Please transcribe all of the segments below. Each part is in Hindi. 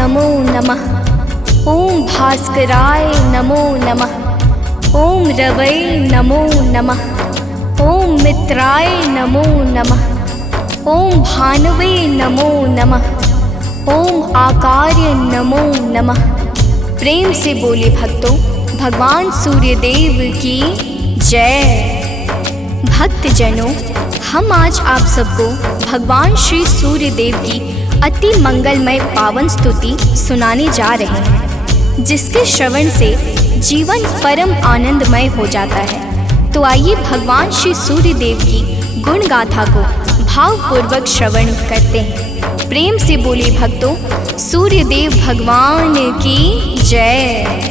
नमो नमः। ओम भास्कराय नमो नमः। ओम रवै नमो नमः। ओम मित्राय नमो नमः। ओम भानवे नमो नमः। ओम आकार्य नमो नमः। प्रेम से बोले भक्तों, भगवान सूर्यदेव की जय। भक्तजनों, हम आज आप सबको भगवान श्री सूर्यदेव की अति मंगलमय पावन स्तुति सुनाने जा रहे हैं, जिसके श्रवण से जीवन परम आनंदमय हो जाता है। तो आइए भगवान श्री सूर्यदेव की गुण गाथा को भावपूर्वक श्रवण करते हैं। प्रेम से बोले भक्तों, सूर्यदेव भगवान की जय।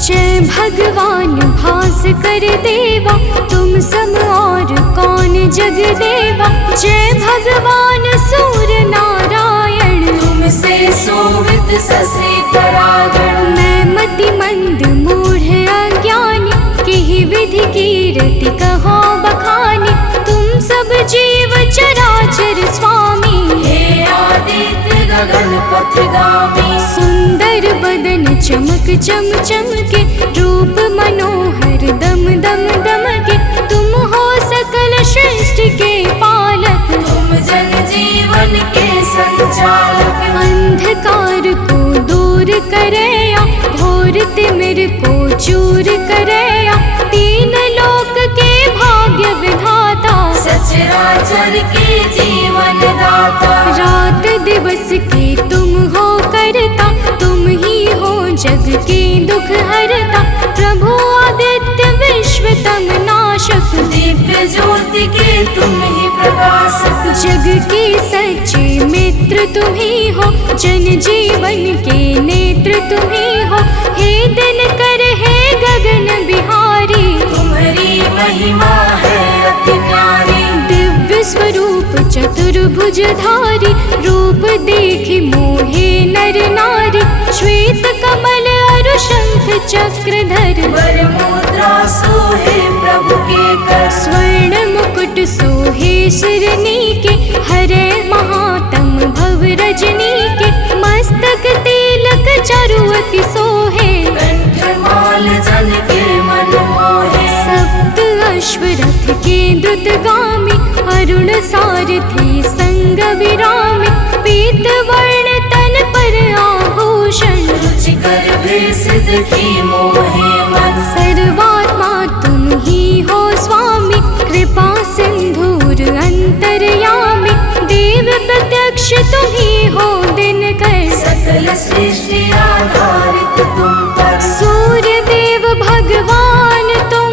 जय भगवान भास्कर देवा, तुम सम और कौन जग देवा। जय भगवान सूर्य नारायण, तुमसे शोभित शशि परागण। मैं मति मंद मूढ़ अज्ञानी, किहि विधि कीरति कहो बखानी। तुम सब जीव चराचर स्वामी, हे आदित्य गगन पथगामी। सुंदर बदन चमक चम चमके, रूप मनोहर दम दम दमके। तुम हो सकल सृष्टि के पालक, तुम जन जीवन के संचालक। अंधकार को दूर करया, घोर तिमिर को चूर करया। तीन लोक के भाग्य विधाता, सचराचर के जीवन दाता। रात दिवस के तुम हो करता, तुम ही हो जग के दुख हरता। प्रभु आदित्य विश्वतम नाशक, दिव्य ज्योति के तुम ही प्रकाशक। जग के सच्चे मित्र तुम ही हो, जन जीवन के नेत्र तुम ही हो। हे दिनकर हे गगन बिहारी, तुम्हारी महिमा है अति न्यारी। दिव्य स्वरूप चतुर्भुजधारी, रूप देखि मोहे नर नारी। श्वेत कमल अरु शंख चक्रधर, वर मुद्रा सोहे प्रभु के कर। स्वर्ण मुकुट सोहे शिरनी के, हरे महातम भव रजनी के। मस्तक तिलक चारुअति सोहे, कंठमाल जन के मन मोहे। सप्त अश्वरथ के द्रुतगामी, अरुण सारथी संग विरामी। पीत वर्ण तन पर आभूषण, रुचिकर भेष देखी मोहे मन। सर्वात्मा तुम ही हो स्वामी, कृपा सिंधुर अंतर्यामी। देव प्रत्यक्ष तुम ही हो दिनकर, सकल सृष्टि आधारित तुम पर। सूर्य देव भगवान तुम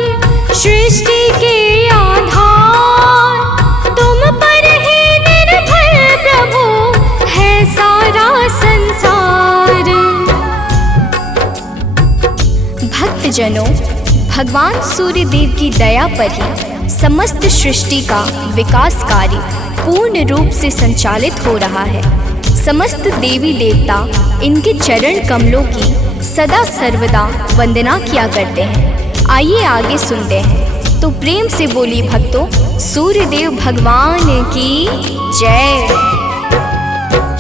सृष्टि के आधार। तुम पर ही निर्भर प्रभु है सारा संसार। भक्तजनों, भगवान सूर्यदेव की दया पर ही समस्त सृष्टि का विकास कार्य पूर्ण रूप से संचालित हो रहा है। समस्त देवी देवता इनके चरण कमलों की सदा सर्वदा वंदना किया करते हैं। आइए आगे सुनते हैं। तो प्रेम से बोली भक्तों, सूर्यदेव भगवान की जय।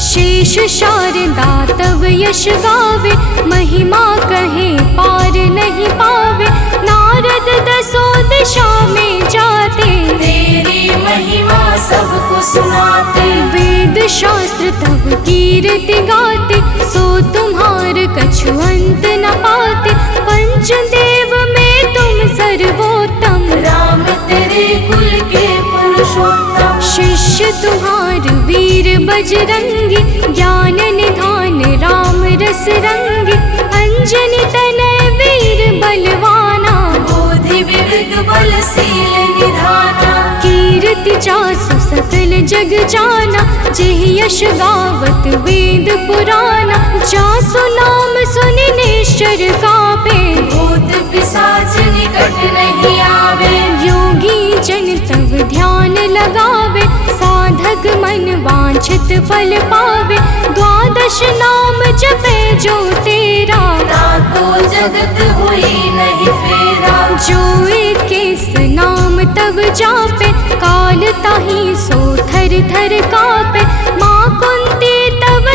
शेष शारदा तव यश गावे, महिमा कहे पार नहीं पावे। नारद दसों दिशा में जाते, तेरी महिमा सबको सुनाते। वेद शास्त्र तब कीर्ति गाते, सो तुम्हार कछु अंत न पाते। पंचदेव में तुम सर्वोत्तम, राम तेरे कुल के पुरुषोत्तम। शिष्य तुम्हार वीर बजरंगी, ज्ञान निधान राम रस रंगी। अंजनी तनय वीर बलवाना, बोधि विवेक बलशील निधाना। कीर्ति जासु सकल जग जाना, जेह यश गावत वेद पुराना। जासु नाम सुनि निश्चर कापे, भूत पिशाच निकट नहीं आवे। योगी जन तब ध्यान लगावे, साधक मन वांछित फल पावे। द्वादश नाम जपे जो तेरा, ताको जगत हुई नहीं फेरा। जो एके नाम तब जापे, काल ताहि सो थर थर कापे। माँ कुंती तब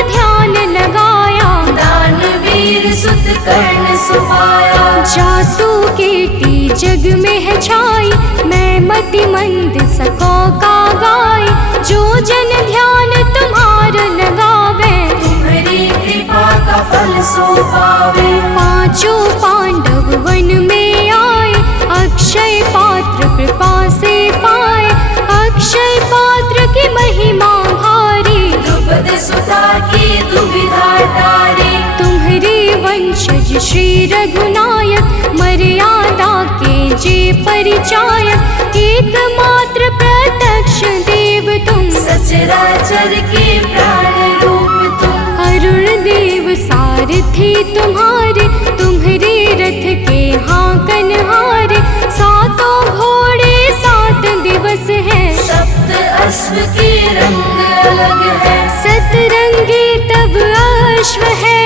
छाई, मैं मति मंद सको का गाय। जो जन ध्यान तुम्हारा लगावे, तुम्हारी कृपा का फल सो पावे। पांचों पांडव वन में आए, अक्षय पात्र कृपा से पाए। अक्षय पात्र की महिमा भारी, द्रुपद सुता की दुविधा टारी। तुम्हारे वंशज श्री रघुनायक, मर्यादा के जे परिचायक। एकमात्र प्रत्यक्ष देव तुम, सचराचर के प्राण रूप तुम। अरुण देव सारथी तुम्हारे, तुम्हारे रथ के हाकन हारे। सातों घोड़े 7 दिवस हैं, सप्त अश्व के रंग अलग है। सतरंगी तब अश्व है,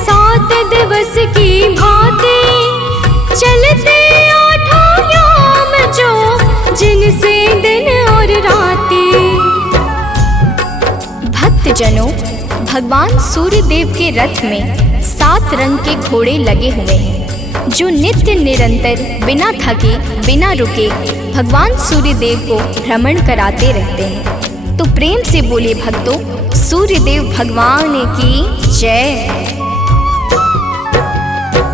7 दिवस की भांति। चलते 8 याम जो, जिनसे दिन और राती। भक्तजनों, भगवान सूर्य देव के रथ में 7 रंग के घोड़े लगे हुए हैं, जो नित्य निरंतर बिना थके बिना रुके भगवान सूर्य देव को भ्रमण कराते रहते हैं। तो प्रेम से बोले भक्तों, सूर्य देव भगवान की जय।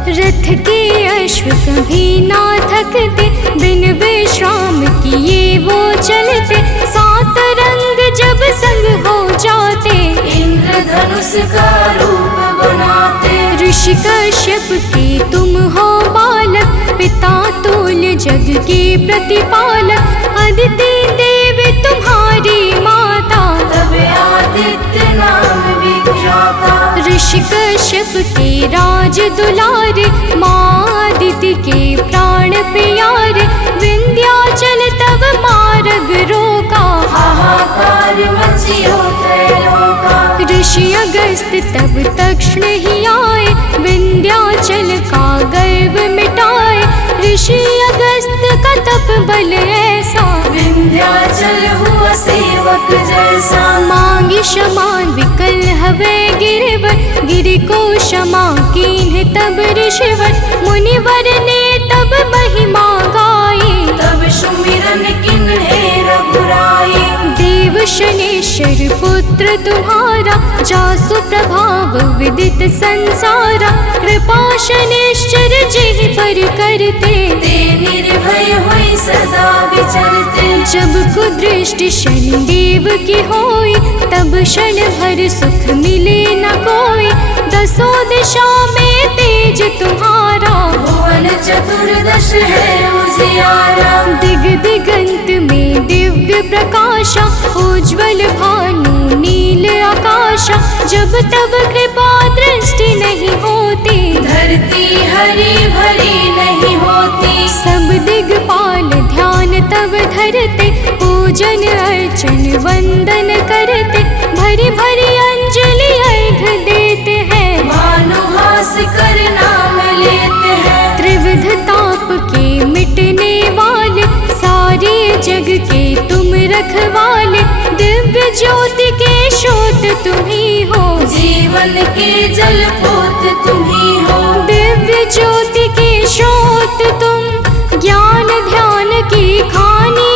रथ के अश्व कभी ना थकते, बिन विश्राम किए वो चलते। 7 रंग जब संग हो जाते, इंद्रधनुष का रूप बनाते। ऋषि कश्यप के तुम हो बालक, पिता तुल्य जग के प्रतिपालक। अदिति देव तुम्हारी माता, तब आदित्य नाम विख्याता। ऋषि कश्यप के राज दुलारे, माँ अदिति के प्राण प्यारे। विंध्याचल तब मार्ग रोका, हाहाकार मचियो त्रैलोका। ऋषि अगस्त तब तक्षण ही आए, विंध्याचल का गर्व मिटाए। ऋषि अगस्त का तप बल ऐसा, विंध्याचल हुआ सेवक जैसा। मांगी क्षमा विकल हवे गिरवर, गिरि को क्षमा कीन्ह तब ऋषिवर। मुनिवर ने तब महिमा गाई, तब सुमिरन किन्हे रघुराई। देव शनेश्वर पुत्र तुम्हारा, जासु प्रभाव विदित संसारा। कृपा शनेश्वर जेहि पर करते, ते निर्भय हुई सदा विचरते। जब कुदृष्टि शनिदेव की होई, तब क्षण भर सुख मिले न कोई। 10 दिशा में तेज तुम्हारा, भुवन चतुर्दश है उजियारा। दिग दिगंत में दिव्य प्रकाशा, उज्ज्वल भानु नील आकाशा। जब तब कृपा दृष्टि नहीं होती, धरती हरी भरी नहीं होती। सब दिगपाल ध्यान तब धरते, पूजन अर्चन वंदन करते। भरी भरी अंजलि अर्घ देते हैं, भानुहास कर नाम लेते हैं। त्रिविध ताप के मिटने वाले, सारे जग के तुम रखवाले। दिव्य ज्योति के स्रोत तुम ही हो, जीवन के जल पोत तुम ही हो। दिव्य ज्योति के स्रोत तुम, ज्ञान ध्यान की खानी।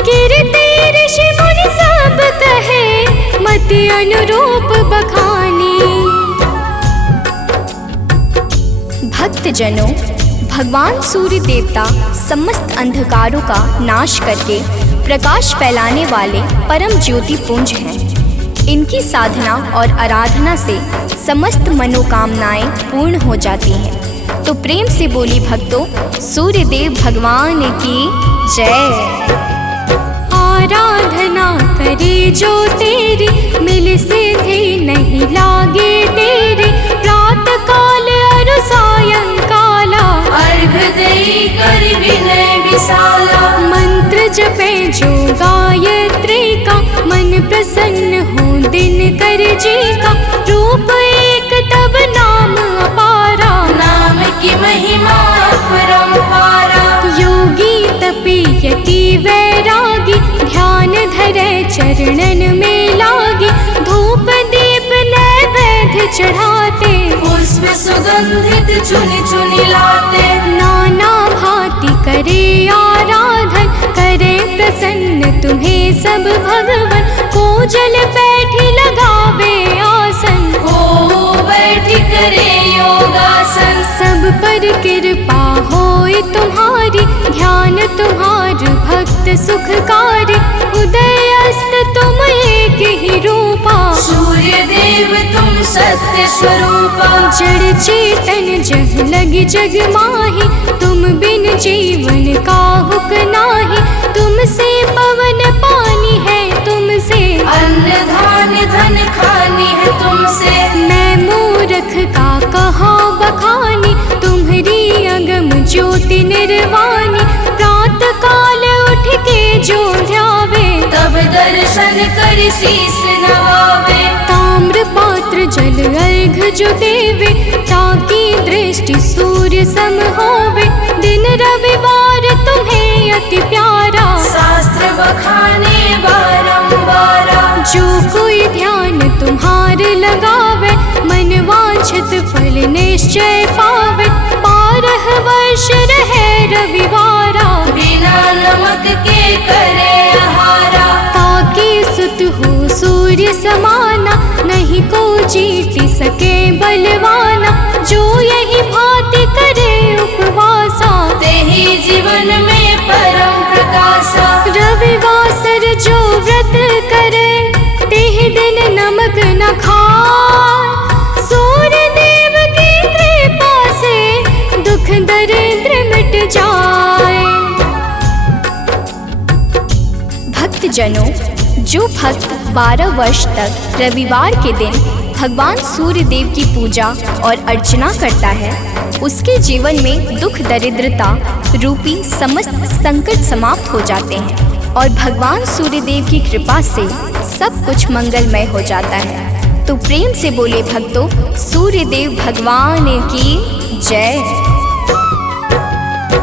कीर्ति ऋषि मुनि सब कहे, मति अनुरूप बखानी। भक्तजनों, भगवान सूर्य देवता समस्त अंधकारों का नाश करके प्रकाश फैलाने वाले परम ज्योति पुंज हैं। इनकी साधना और आराधना से समस्त मनोकामनाएं पूर्ण हो जाती हैं। तो प्रेम से बोली भक्तों, सूर्य देव भगवान की जय। आराधना करे जो तेरी, मिल सिद्धि नहीं लागे तेरी। प्रात काल अरु सायंकाला, अर्घ देई कर विनय विशाला। मंत्र जपे जो गायत्री का, मन प्रसन्न हो दिन कर जी का। रूप एक तब नाम अपारा, नाम की महिमा अपरंपारा। योगी तपी यति वैरागी, ध्यान धरे चरणन में लागी। धूप दीप नैवेद्य चढ़ाते, पुष्प सुगंधित चुनि चुनि लाते, नाना भांति करे आराधन, करे प्रसन्न तुम्हें सब भगवन। को जल बैठी लगावे आसन, को बैठी करे योगासन, सब पर कृपा होए तुम्हारी, ध्यान तुम्हार भक्त सुखकारी। उदय अस्त तुम एक ही रूपा, सूर्य देव तुम सत्य स्वरूपा। जड़ चेतन जग लगी जग माही, तुम बिन जीवन काहुक नाही। तुमसे पवन पानी है, तुमसे अन्न धान्य धन खानी है तुमसे। मैं मूर्ख का कहाँ बखानी, तुम्हारी अगम ज्योति निर्वाणी। प्रात काल उठ के जो ध्यावे, तब दर्शन कर शीस नवावे। ताम्र पात्र जल अर्घ जो देवे, ताकि दृष्टि सूर्य सम होवे। दिन रविवार तुम्हें अति प्यारा, शास्त्र बखाने बारंबारा। जो कोई ध्यान तुम्हार लगावे, मन वांछित फल निश्चय पावे। 12 वर्ष रहे रविवारा, बिना नमक के करे आहारा। ताकि सुत हो सूर्य समाना, नहीं को जीति सके बलवाना। जो यही भांति करे उपवासा, तेहि जीवन में परम प्रकाशा। रविवासर जो व्रत करे, तेह दिन नमक न खाए। सूर्य देव की कृपा से दुख दरिद्र मिट जाए। भक्त जनों, जो भक्त 12 वर्ष तक रविवार के दिन भगवान सूर्य देव की पूजा और अर्चना करता है, उसके जीवन में दुख दरिद्रता रूपी समस्त संकट समाप्त हो जाते हैं और भगवान सूर्य देव की कृपा से सब कुछ मंगलमय हो जाता है। तो प्रेम से बोले भक्तों, सूर्य देव भगवान की जय।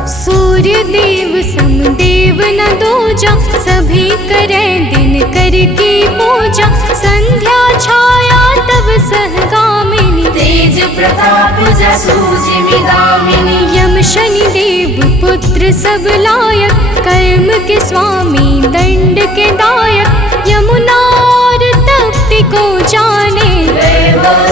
सूर्य देव समदेव न दूजा, सभी करे दिन करके पूजा। संध्या छाया तब सहगामिनी, तेज प्रताप जसु जिमिदामिनी। यम शनि देव पुत्र सब लायक, कर्म के स्वामी दंड के दायक। यमुना और तप्ति को जाने,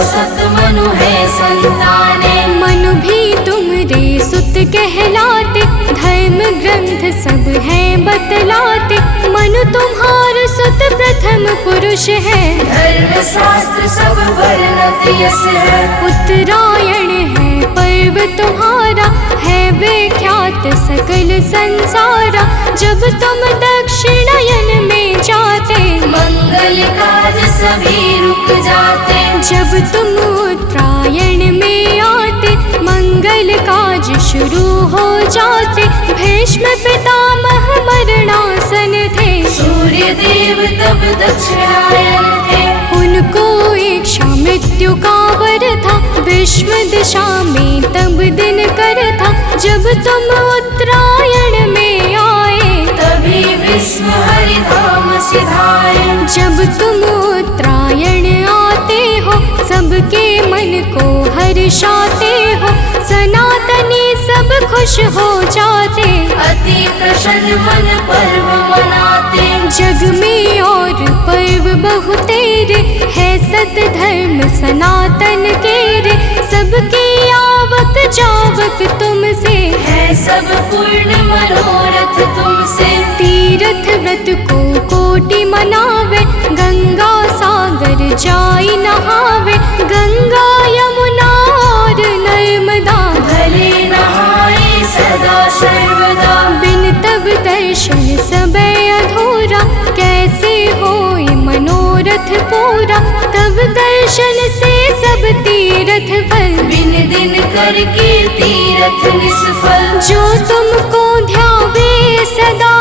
सत मनु है संताने। मनु भी तुमरे सुत कहलाते, धर्म ग्रंथ सब हैं बतलाते। मनु तुम्हार सुत प्रथम पुरुष है, धर्म शास्त्र सब वर्णत यस है। उत्तरायण है पर्व तुम्हारा, है विख्यात सकल संसारा। जब तुम दक्षिणायन में जाते, मंगल काज सभी रुक जाते। जब तुम उत्तरायण में आते, मंगल काज शुरू हो जाते। भीष्म पितामह मरणासन थे, सूर्य देव तब दक्षिणायन थे। उनको इच्छा मृत्यु का वर था, विश्व दिशा में तब दिन कर था। जब तुम उत्तरायण में आए, तभी विश्व हरिधाम सिधाए। जब तुम उत्तरायण आते हो, सबके मन को हर्षाते हो। सनातनी सब खुश हो जाते, अति प्रसन्न मन पर्व मनाते। जग में और पर्व बहु तेरे, है सत धर्म सनातन के रे। सबकी आवक जावक तुमसे, है सब पूर्ण मनोरथ तुमसे। तीर्थ व्रत को कोटि मनावे, गंगा सागर जाई नहावे। गंगा यमुना और नर्मदा, भले नहाए सदा सर्वदा। बिन तब दर्शन सबे अधूरा, कैसे होए मनोरथ पूरा। तब दर्शन से सब तीर्थ फल, बिन दिन करके तीरथ निष्फल। जो तुमको ध्यावे सदा,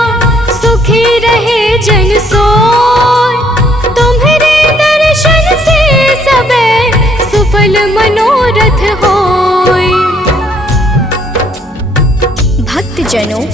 सुखी रहे जन सोय। तुम्हारे दर्शन से सबे सुफल मनोरथ होय। भक्त जनों,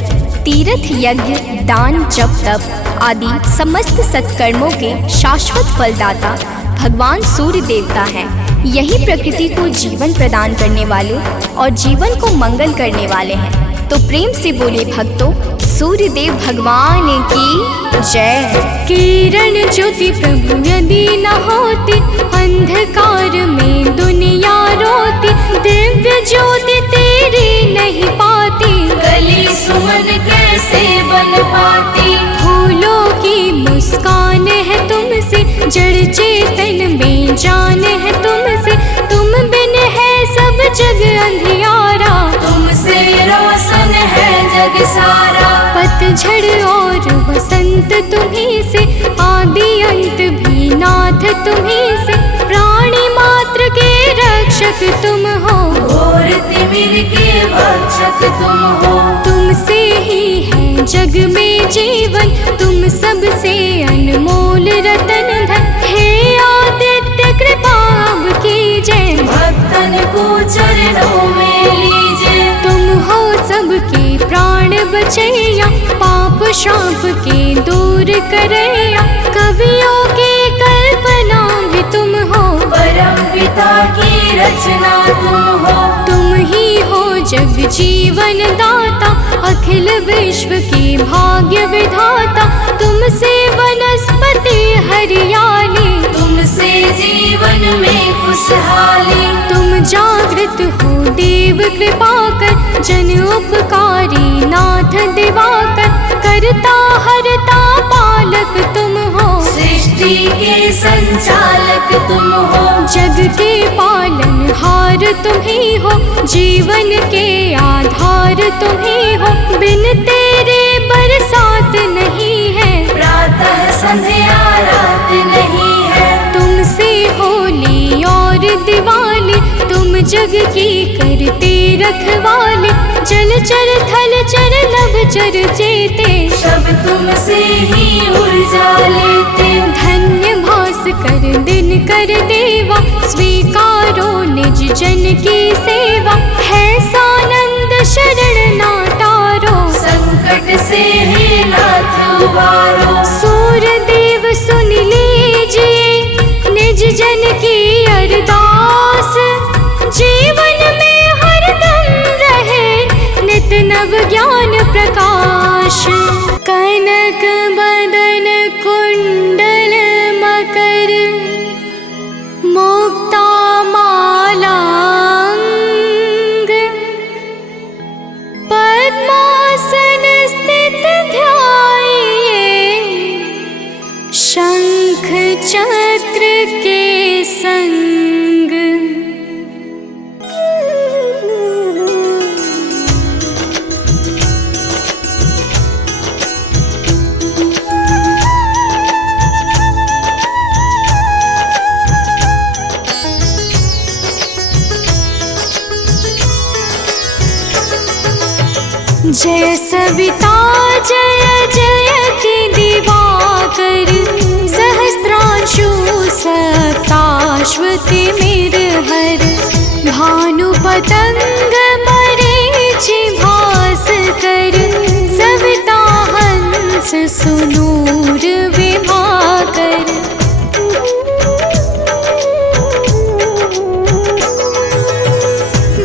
तीर्थ यज्ञ दान जप तप आदि समस्त सत्कर्मों के शाश्वत फलदाता भगवान सूर्य देवता हैं। यही प्रकृति को जीवन प्रदान करने वाले और जीवन को मंगल करने वाले हैं। तो प्रेम से बोले भक्तों, सूर्य देव भगवान की जय। किरण ज्योति प्रभु यदि न होती, अंधकार में दुनिया रोती। दिव्य ज्योति तेरी नहीं पाती, गली सुमन कैसे बन पाती। फूलों की मुस्कान है तुमसे, जड़ चेतन में जान है तुमसे। तुम बिन है सब जग अंधियारा, तुमसे रोशन है जग सारा। पतझड़ और बसंत तुम्हीं से, आदि अंत भी नाथ तुम्हीं से। प्राणी मात्र के रक्षक तुम हो, घोर तिमिर के भक्षक तुम हो। तुमसे ही है जग में जीवन, तुम सबसे अनमोल रतन धन। हे आदित्य कृपा अब कीजिए, भक्तन को चरणों में लीजिए। तुम हो सबके प्राण बचैया, पाप शाप के दूर करैया। कवियों की कल्पना भी तुम हो, परम पिता की रचना तुम हो। तुम ही हो जग जीवन दाता, अखिल विश्व की भाग्य विधाता। तुमसे वनस्पति हरियाली, तुमसे जीवन में खुशहाली। तुम जागृत हो देव कृपा कर, जन उपकारी नाथ दिवाकर। करता हरता पालक तुम हो, सृष्टि के संचालक तुम हो। जग के पालन हार तुम ही हो, जीवन के आधार तुम ही हो। बिन तेरे बरसात नहीं है, प्रातः संध्या रात नहीं है। तुमसे होली और दिवाली, तुम जग की करते रखवाले। जल चर थल चर नभ चर चेते, सब तुमसे ही ऊर्जा लेते। धन्य भास्कर दिन कर देवा, स्वीकारो निज जन की सेवा। है सानंद शरण ना टारो, संकट से ही नाथ उबारो। सूर्य देव सुन लीजिए, निज जन की अरदास। जीवन में हरदम रहे नित नव ज्ञान प्रकाश। कनक बदन कुंडल मकर, मुक्ता मालांग। पद्मासन स्थित ध्याये, शंख चक्र के संग। जय सविता जय जयति दिवाकर, सहस्रांशु सप्ताश्वति मिरहर। भानु पतंग मरीचि भास्कर, सविता हंस सुनूर विभाकर।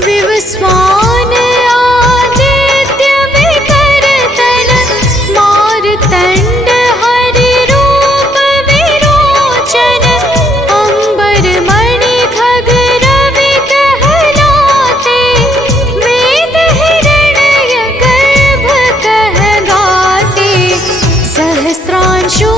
विवस्वान आदित्य विकर तन, मारतंड हरि रूप विरोचन। अंबर मणि खग रवि कहलाते, वेद हिरण्य गर्भ कह गाते। सहस्रांशु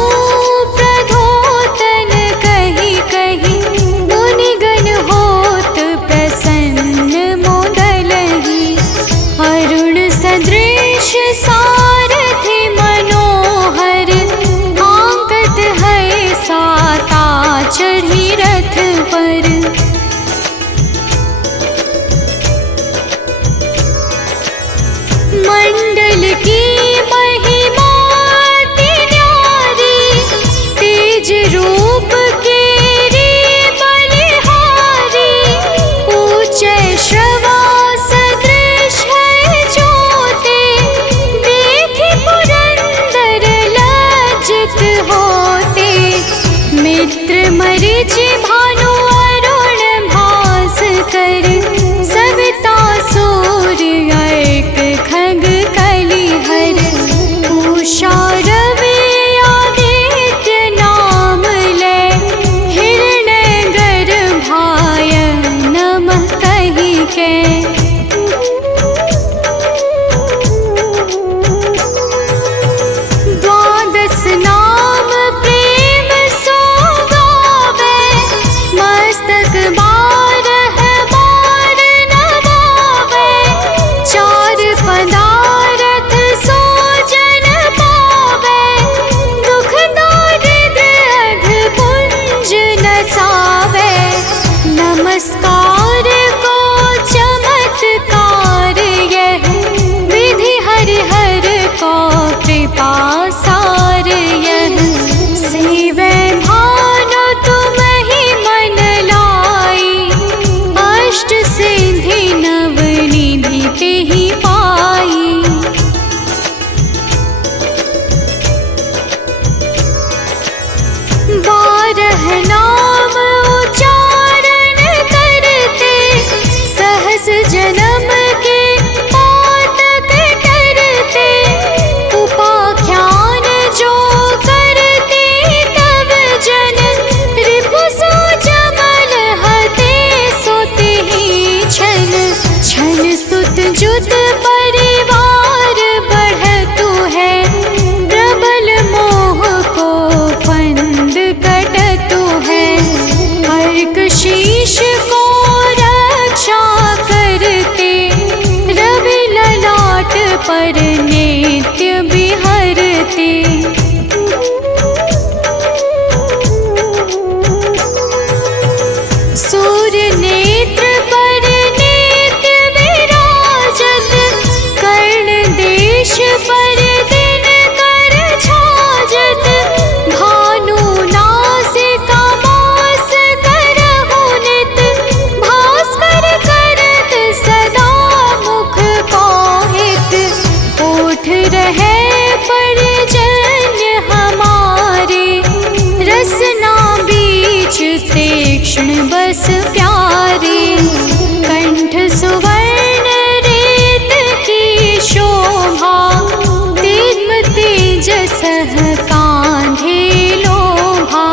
जसह कांधे लोभा।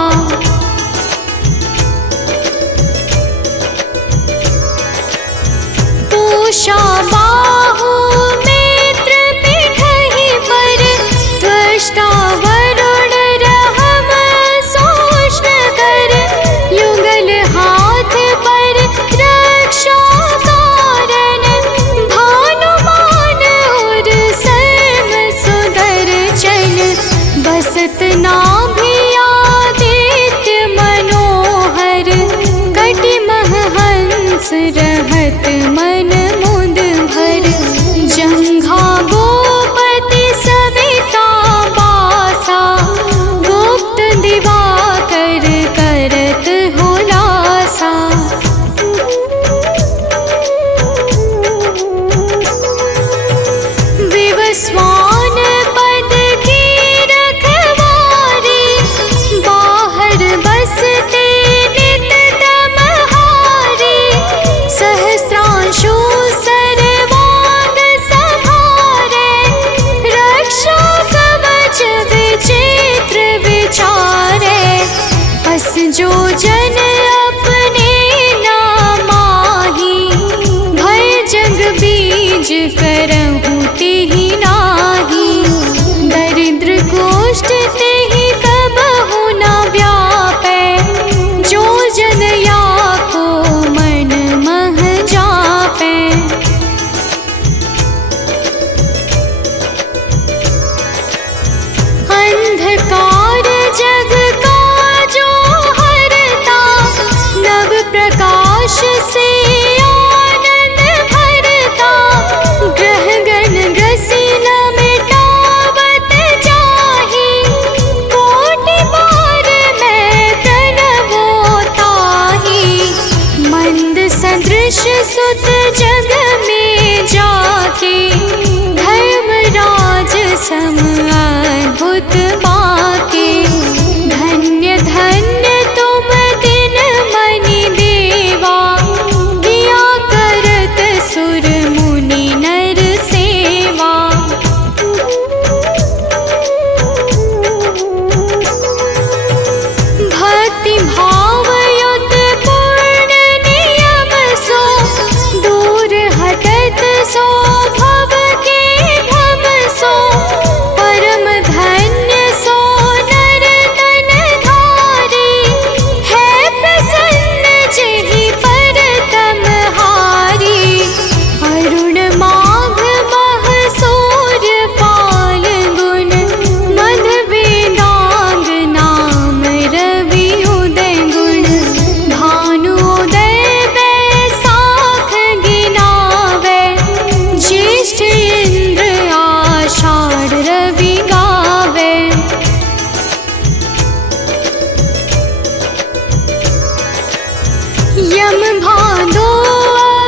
पूषा बाहु मित्र पिठहि पर, त्वष्टा वरुण रहम सोष्ण कर। युगल हाथ पर रक्षा कारण, भानुमान और सर्व सुदर्शन। बसत नाभि आदित्य मनोहर, कटिमह हंस रहत मन मुद भर। जंघा गोपति सविता बासा, गुप्त दिवाकर करत हुलासा। विवस्वान पद की रखवारी, बाहर बसते नित तमहारी। सहस्त्रांशु सर्वांग संहारे, रक्षा कवच विचित्र विचारे। अस जो जन अपने नामाही, भय जग बीज करहु तेहि नाही। दरिद्र गोष्ठ तेहि कबहु न व्यापै, जो जन या को मन मह जापै। अंधकार जग का जो हरता, नव प्रकाश से आनंद भरता। ग्रह गण ग्रसी न मिटावत जाहि, कोटि बार मैं प्रणवो ताहि। मंद सदृश सुत जग में जाके, धर्मराज सम अद्भुत बाके। धन्य धन्य तुम दिन मनि देवा, किया करत सुर मुनि नर सेवा। भक्ति भाव युत पूर्ण नियम सो, दूर हटत सो भव के भव सो। परम धन्य सो नर तन धारी, है प्रसन्न जेहि पर तमहारी। अरुण माघ मह सूर्य फाल्गुन, मध वेदांग नाम रवि उदय गुण। भानु उदय बैसाख गिनावै, ज्येष्ठ इंद्र आषाढ़ रवि गावै। यम भादो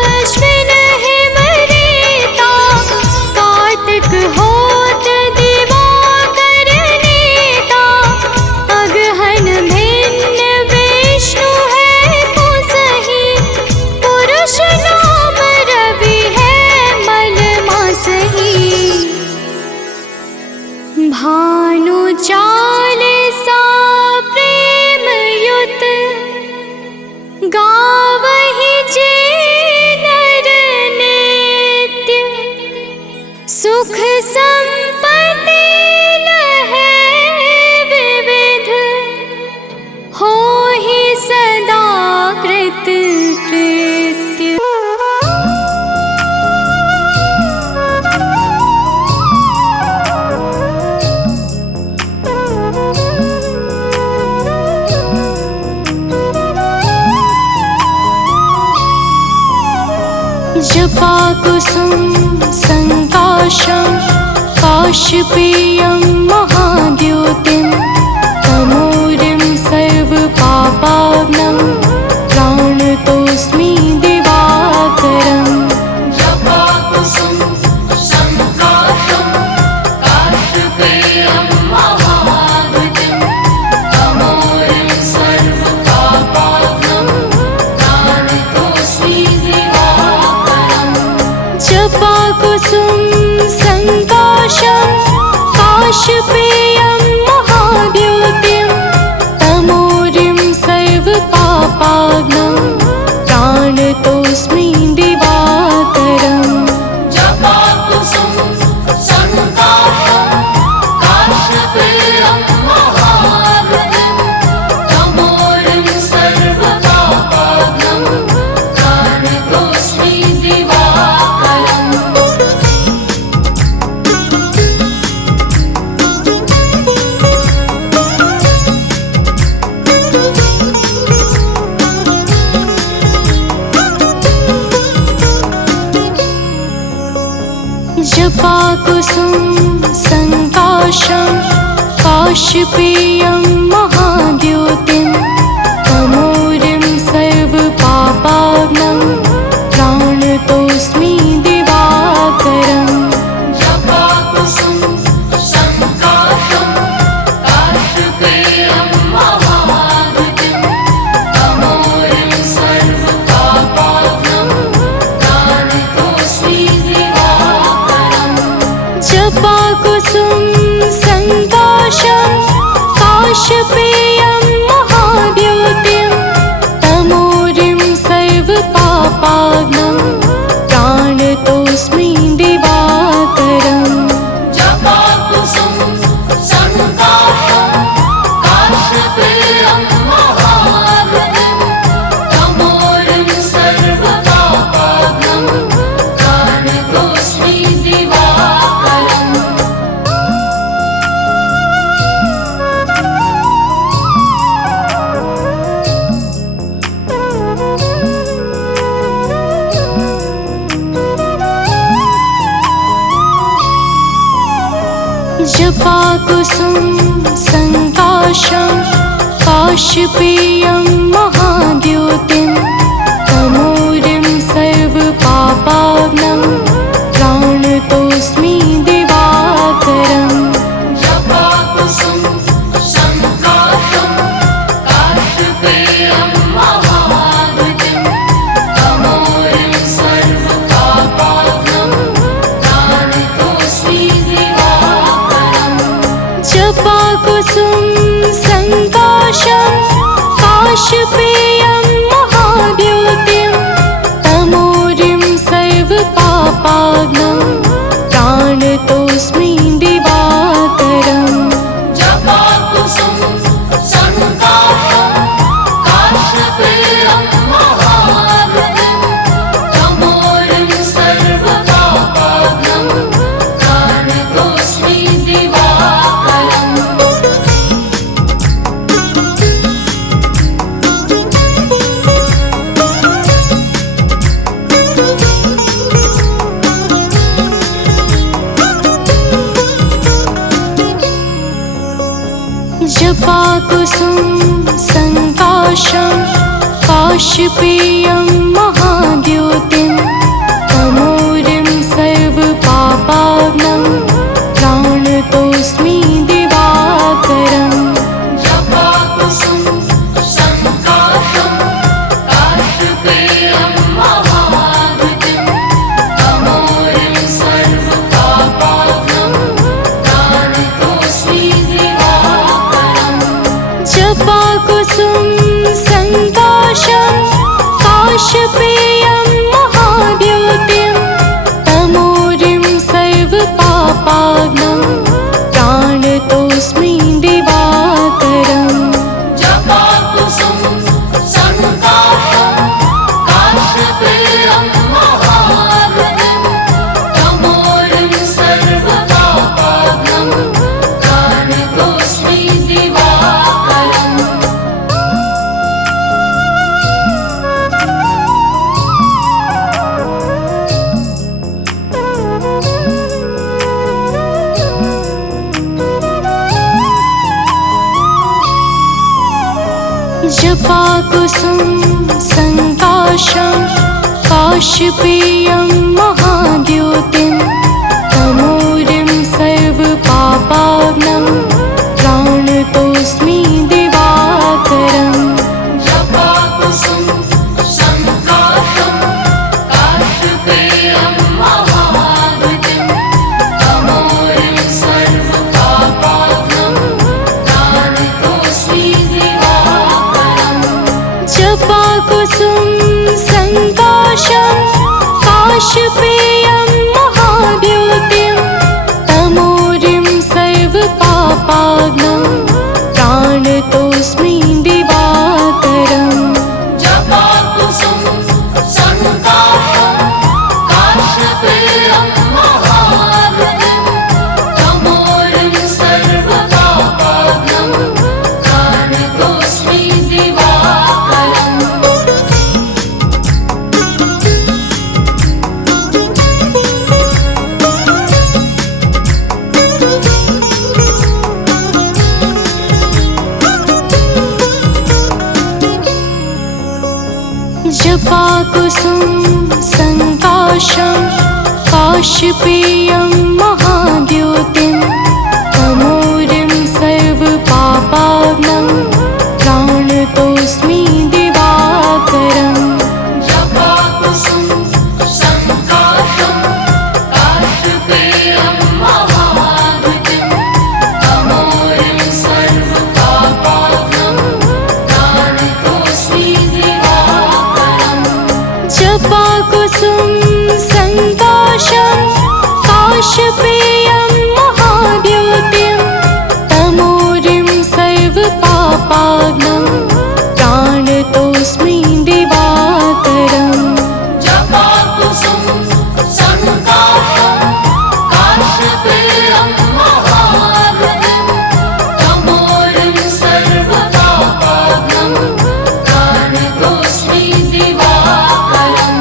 अश्विन हिम रेता, कार्तिक होत दिवाकर नेता। अगहन भिन्न विष्णु है पुसहि, पुरुष नाम रवि है मल मासहि। भानु चालीसा प्रेम युत, गावहि जे नर नित्य। सुख संपत्ति लहै विविध, होहि सदा कृत कृत्य। जपा कुसुम संकाशं, काशपेयं महाद्योतिं। तमोरिं सर्वपापाग्नं, प्राणतोऽस्मि दिवाकरम्। जपाकुसुम संकाशं, काशपेयं महाद्युतिं। तमोरिं सर्वपापाग्नं, प्राणतोऽस्मि दिवाकरम्। जपा कुसुम संकाशं, काशपेयं महाद्युतिं तमोरिं सर्वपापाग्नं प्राणतोऽस्मि दिवाकरम् जपाकुसुम संकाशं काशपेयं महाद्युतिं तमोरिं सर्वपापाग्नं प्राणतोऽस्मि दिवाकरम् जपाकुसुम संकाशं काशपेयं महाद्युतिं तमोरिं सर्वपापाग्नं प्राणतोऽस्मि दिवाकरम् जपाकुसुम संकाशं काशपेयं महाद्युतिं तमोरिं सर्वपापाग्नं प्राणतोऽस्मि दिवाकरम् जपाकुसुम संकाशं काशपेयं महाद्युतिं तमोरिं सर्वपापाग्नं प्राणतोऽस्मि दिवाकरम् जपाकुसुम संकाशं काशपेयं महाद्युतिं तमोरिं सर्वपापाग्नं प्राणतोऽस्मि दिवाकरम् जपाकुसुम संकाशं काशपेयं महाद्युतिं तमोरिं सर्वपापाग्नं प्राणतोऽस्मि दिवाकरम् जपाकुसुम संकाशं काशपेयं महाद्युतिं तमोरिं सर्वपापाग्नं प्राणतोऽस्मि दिवाकरम् जपाकुसुम संकाशं काशपेयं महाद्युतिं तमोरिं सर्वपापाग्नं प्राणतोऽस्मि दिवाकरम् जपाकुसुम संकाशं काशपेयं महाद्युतिं तमोरिं सर्वपापाग्नं प्राणतोऽस्मि दिवाकरम् जपाकुसुम संकाशं काशपेयं महाद्युतिं तमोरिं सर्वपापाग्नं प्राणतोऽस्मि दिवाकरम् जपाकुसुम संकाशं काशपेयं महाद्युतिं तमोरिं सर्वपापाग्नं प्राणतोऽस्मि दिवाकरम् जपाकुसुम संकाशं काशपेयं महाद्युतिं तमोरिं सर्वपापाग्नं प्राणतोऽस्मि दिवाकरम् जपाकुसुम संकाशं काशपेयं महाद्युतिं तमोरिं सर्वपापाग्नं प्राणतोऽस्मि दिवाकरम् जपाकुसुम संकाशं काशपेयं महाद्युतिं तमोरिं सर्वपापाग्नं प्राणतोऽस्मि दिवाकरम् जपाकुसुम संकाशं काशपेयं महाद्युतिं तमोरिं सर्वपापाग्नं प्राणतोऽस्मि दिवाकरम् जपाकुसुम संकाशं काशपेयं महाद्युतिं तमोरिं सर्वपापाग्नं प्राणतोऽस्मि दिवाकरम् जपाकुसुम संकाशं काशपेयं महाद्युतिं तमोरिं सर्वपापाग्नं प्राणतोऽस्मि दिवाकरम् जपाकुसुम संकाशं काशपेयं महाद्युतिं तमोरिं सर्वपापाग्नं काशपेयं महाद्युतिं तमोरिं सर्वपापाग्नं प्राणतोऽस्मि दिवाकरम् जपाकुसुम संकाशं काशपेयं महाद्युतिं तमोरिं सर्वपापाग्नं प्राणतोऽस्मि दिवाकरम् जपाकुसुम संकाशं काशपेयं महाद्युतिं तमोरिं सर्वपापाग्नं प्राणतोऽस्मि दिवाकरम् जपाकुसुम संकाशं काशपेयं महाद्युतिं तमोरिं सर्वपापाग्नं प्राणतोऽस्मि दिवाकरम् जपाकुसुम संकाशं काशपेयं महाद्युतिं तमोरिं सर्वपापाग्नं प्राणतोऽस्मि दिवाकरम् जपाकुसुम संकाशं काशपेयं महाद्युतिं तमोरिं सर्वपापाग्नं प्राणतोऽस्मि दिवाकरम्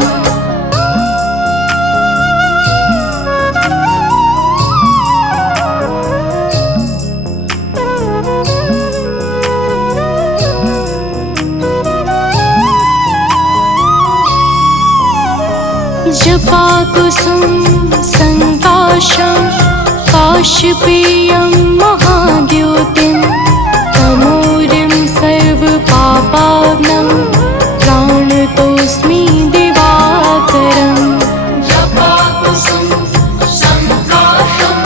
जपाकुसुम संकाशं काशपेयं महाद्युतिं तमोरिं सर्वपापाग्नं प्राणतोऽस्मि दिवाकरम् जपाकुसुम संकाशं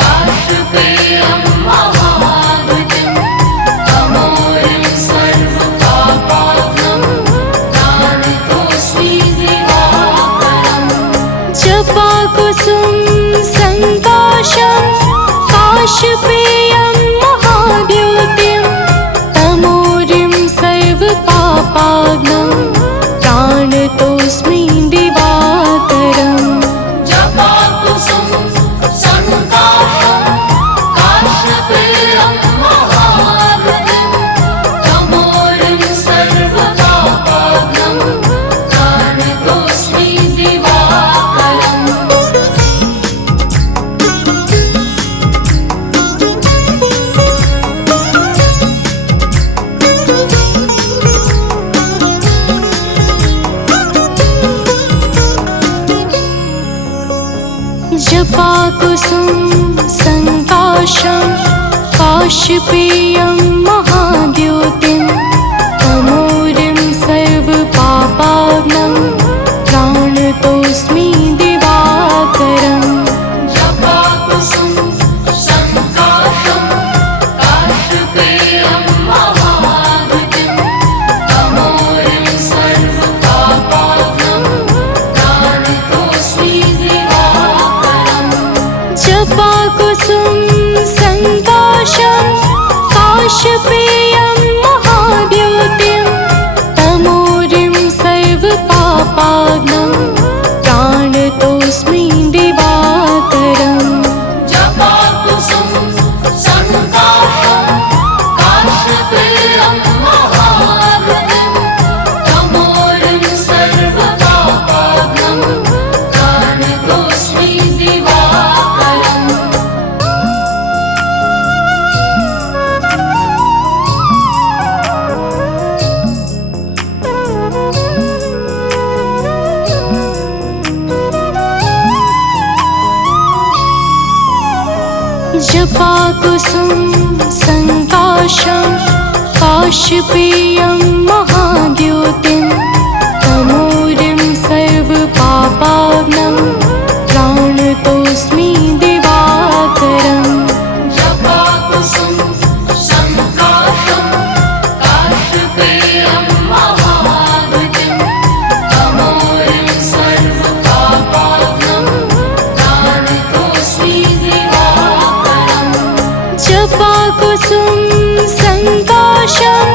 काशपेयं महाद्युतिं तमोरिं सर्वपापाग्नं प्राणतोऽस्मि दिवाकरम् जपाकुसुम संकाशं काशपेयं महाद्युतिं तमोरिं सर्वपापाग्नं प्राणतोऽस्मि दिवाकरम् जपाकुसुम संकाशं काशपेयं महाद्युतिं तमोरिं सर्वपापाग्नं प्राणतोऽस्मि दिवाकरम् जपाकुसुम संकाशं काशपेयं महाद्युतिं तमोरिं सर्वपापाग्नं प्राणतोऽस्मि दिवाकरम् जपाकुसुम संकाशं काशपेयं महाद्युतिं तमोरिं सर्वपापाग्नं प्राणतोऽस्मि दिवाकरम् जपाकुसुम संकाशं काशपेयं महाद्युतिं तमोरिं सर्वपापाग्नं प्राणतोऽस्मि दिवाकरम् जपाकुसुम संकाशं काशपेयं महाद्युतिं तमोरिं सर्वपापाग्नं प्राणतोऽस्मि दिवाकरम् जपाकुसुम संकाशं काशपेयं महाद्युतिं तमोरिं सर्वपापाग्नं प्राणतोऽस्मि दिवाकरम् जपाकुसुम संकाशं काशपेयं महाद्युतिं तमोरिं सर्वपापाग्नं जपाकुसुम संकाशं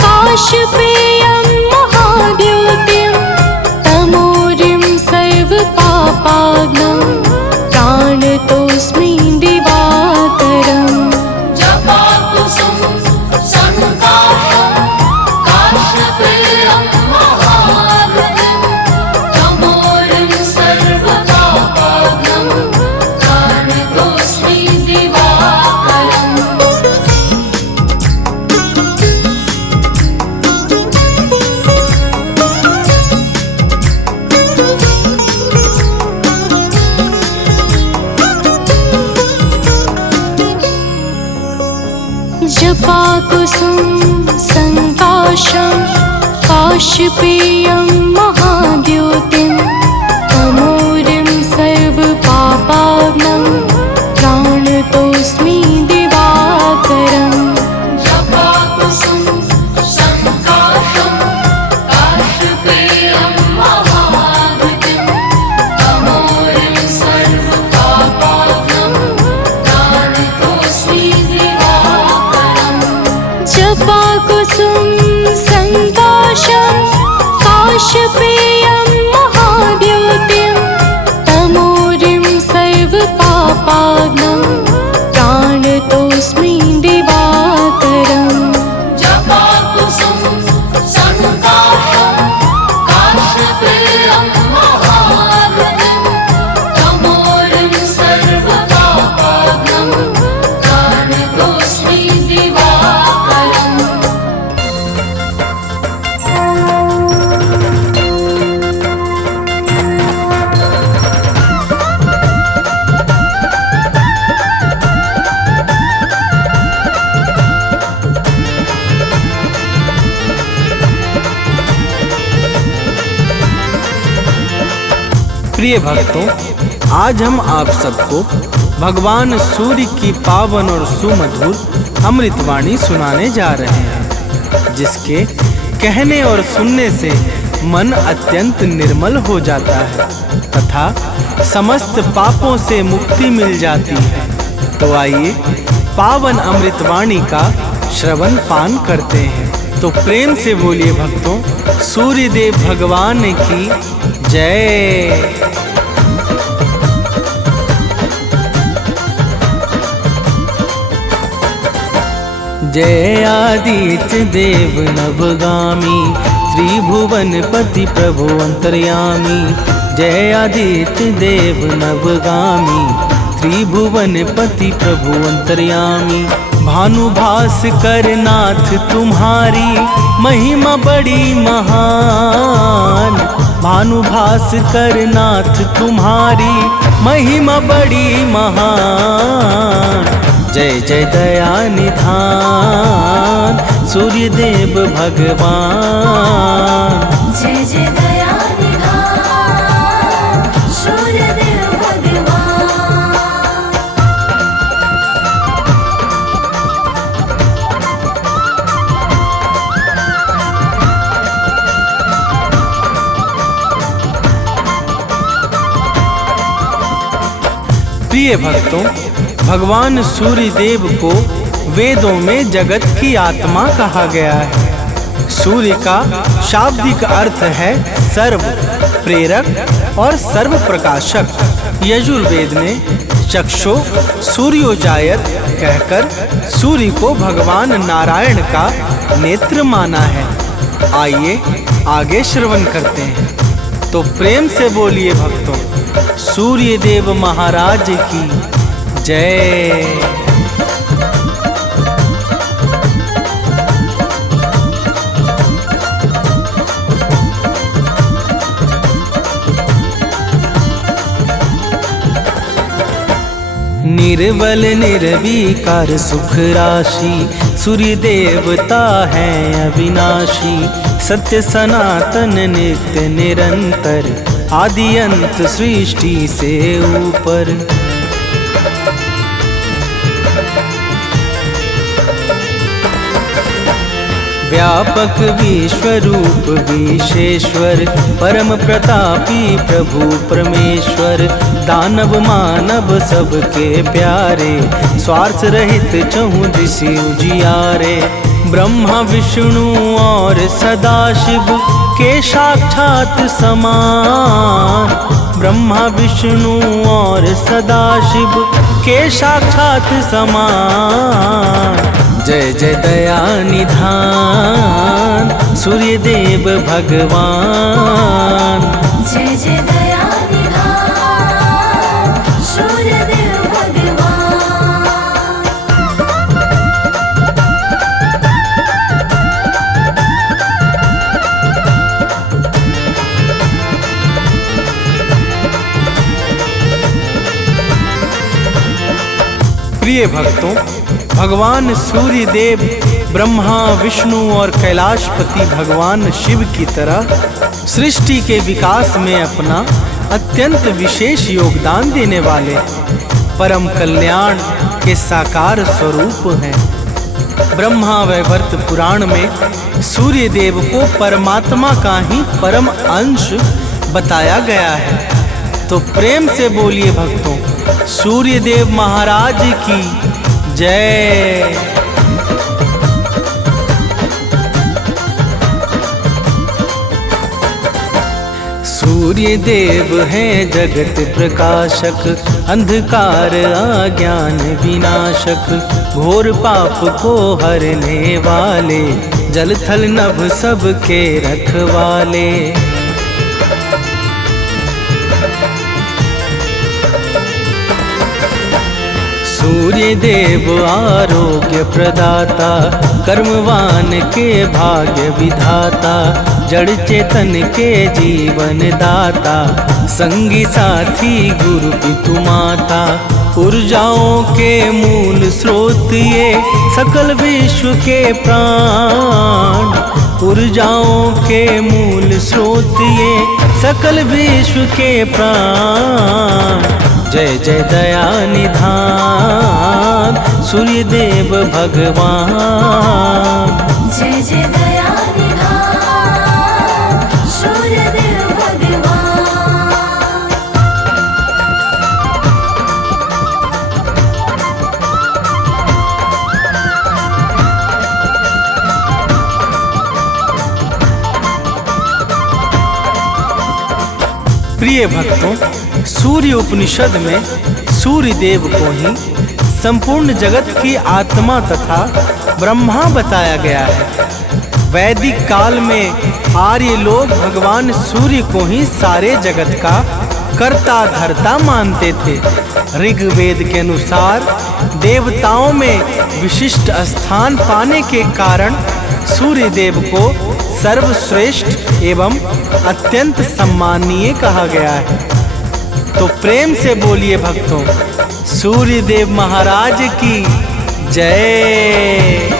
काशपेयं महाद्युतिं तमोरिं सर्वपापाग्नं प्राणतोऽस्मि दिवाकरम् जपाकुसुम संकाशं काशपेयं महाद्युतिं तमोरिं सर्वपापाग्नं प्राणतोऽस्मि दिवाकरम्। जपाकुसुम संकाशं काशपेयं महाद्युतिं तमोरिं सर्वपापाग्नं प्राणतोऽस्मि दिवाकरम् जपाकुसुम संकाशं काशपेयं महाद्युतिं तमोरिं सर्वपापाग्नं प्राणतोऽस्मि दिवाकरम्। जपाकुसुम संकाशं काशपेयं महाद्युतिं तमोरिं सर्वपापाग्नं प्राणतोऽस्मि दिवाकरम् जपाकुसुम संकाशं काशपेयं महाद्युतिं तमोरिं सर्वपापाग्नं प्राणतोऽस्मि दिवाकरम्। प्रिय भक्तों, आज हम आप सबको भगवान सूर्य की पावन और सुमधुर अमृतवाणी सुनाने जा रहे हैं, जिसके कहने और सुनने से मन अत्यंत निर्मल हो जाता है तथा समस्त पापों से मुक्ति मिल जाती है। तो आइए पावन अमृतवाणी का श्रवण पान करते हैं। तो प्रेम से बोलिए भक्तों, सूर्य देव भगवान की जय। जय आदित्य देव नवगामी त्रिभुवनपति प्रभु अंतर्यामी। जय आदित्य देव नवगामी त्रिभुवनपति प्रभु अंतर्यामी। भानुभास्कर नाथ तुम्हारी महिमा बड़ी महान। भानुभास्कर नाथ तुम्हारी महिमा बड़ी महान। जय जय दया निधान सूर्य देव भगवान। जय जय दया निधान सूर्य देव भगवान। प्रिय भक्तों, भगवान सूर्य देव को वेदों में जगत की आत्मा कहा गया है। सूर्य का शाब्दिक अर्थ है सर्व प्रेरक और सर्व प्रकाशक। यजुर्वेद में चक्षु सूर्योजायत कहकर सूर्य को भगवान नारायण का नेत्र माना है। आइए आगे श्रवण करते हैं। तो प्रेम से बोलिए भक्तों, सूर्य देव महाराज की जय। निर्बल निर्विकार सुख राशि सूर्य देवता है अविनाशी। सत्य सनातन नित्य निरंतर आदि अंत सृष्टि से ऊपर। व्यापक विश्वरूप विशेश्वर परम प्रतापी प्रभु परमेश्वर। दानव मानव सबके प्यारे, स्वार्थ रहित चहुँ दिशि उजियारे। ब्रह्मा विष्णु और सदाशिव के साक्षात समान, ब्रह्मा विष्णु और सदाशिव के साक्षात समान। जय जय दया निधान सूर्य देव भगवान। जय जय दया निधान सूर्य देव भगवान। प्रिय भक्तों, भगवान सूर्य देव ब्रह्मा विष्णु और कैलाशपति भगवान शिव की तरह सृष्टि के विकास में अपना अत्यंत विशेष योगदान देने वाले परम कल्याण के साकार स्वरूप हैं। ब्रह्मा वैवर्त पुराण में सूर्य देव को परमात्मा का ही परम अंश बताया गया है। तो प्रेम से बोलिए भक्तों, सूर्य देव महाराज की जय। सूर्य देव हैं जगत प्रकाशक, अंधकार अज्ञान विनाशक, घोर पाप को हरने वाले, जल थल नभ सबके रखवाले। सूर्य देव आरोग्य प्रदाता, कर्मवान के भाग्य विधाता, जड़ चेतन के जीवन दाता, संगी साथी गुरु पितु माता, ऊर्जाओं के मूल स्रोत ये सकल विश्व के प्राण, ऊर्जाओं के मूल स्रोत ये सकल विश्व के प्राण। जय जय दया निधान सूर्य देव भगवान। जय जय दया निधान सूर्य देव भगवान। प्रिय भक्तों, सूर्य उपनिषद में सूर्य देव को ही संपूर्ण जगत की आत्मा तथा ब्रह्मा बताया गया है। वैदिक काल में आर्य लोग भगवान सूर्य को ही सारे जगत का कर्ता धर्ता मानते थे। ऋग्वेद के अनुसार देवताओं में विशिष्ट स्थान पाने के कारण सूर्य देव को सर्वश्रेष्ठ एवं अत्यंत सम्माननीय कहा गया है। तो प्रेम से बोलिए भक्तों, सूर्य देव महाराज की जय।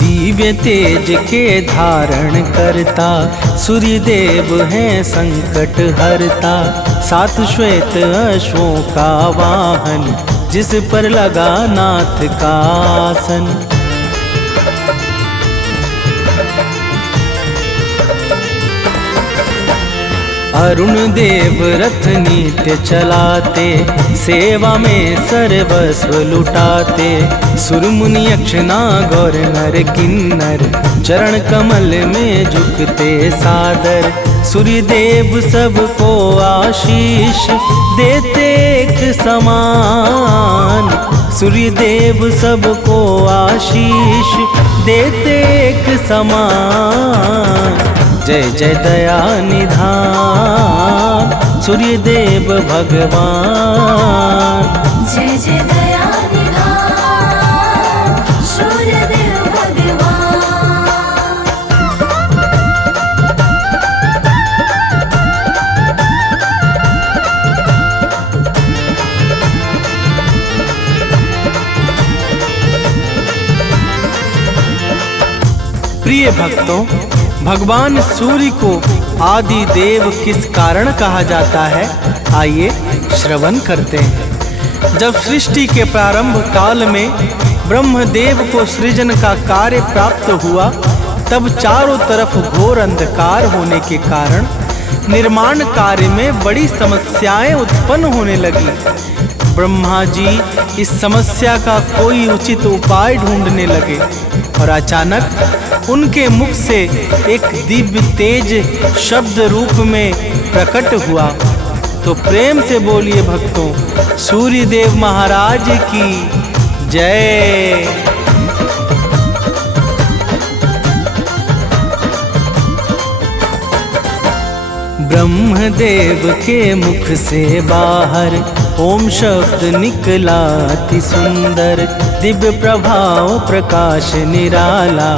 दिव्य तेज के धारण करता, सूर्य देव हैं संकट हरता, सात श्वेत अश्वों का वाहन, जिस पर लगा नाथ का आसन। अरुण देव रथ नित्य चलाते, सेवा में सर्वस्व लुटाते, सुर मुनि यक्ष नाग नर किन्नर, चरण कमल में झुकते सादर। सूर्य देव सबको आशीष देते एक समान, सूर्य देव सबको आशीष देते एक समान। जय जय दया निधान सूर्य देव भगवान। जय जय दया निधान सूर्य देव भगवान। प्रिय भक्तों, भगवान सूर्य को आदि देव किस कारण कहा जाता है, आइए श्रवण करते हैं। जब सृष्टि के प्रारंभ काल में ब्रह्मदेव को सृजन का कार्य प्राप्त हुआ, तब चारों तरफ घोर अंधकार होने के कारण निर्माण कार्य में बड़ी समस्याएं उत्पन्न होने लगी। ब्रह्मा जी इस समस्या का कोई उचित उपाय ढूंढने लगे और अचानक उनके मुख से एक दिव्य तेज शब्द रूप में प्रकट हुआ। तो प्रेम से बोलिए भक्तों, सूर्यदेव महाराज की जय। ब्रह्मदेव के मुख से बाहर ओम शब्द निकला अति सुंदर, दिव्य प्रभाव प्रकाश निराला,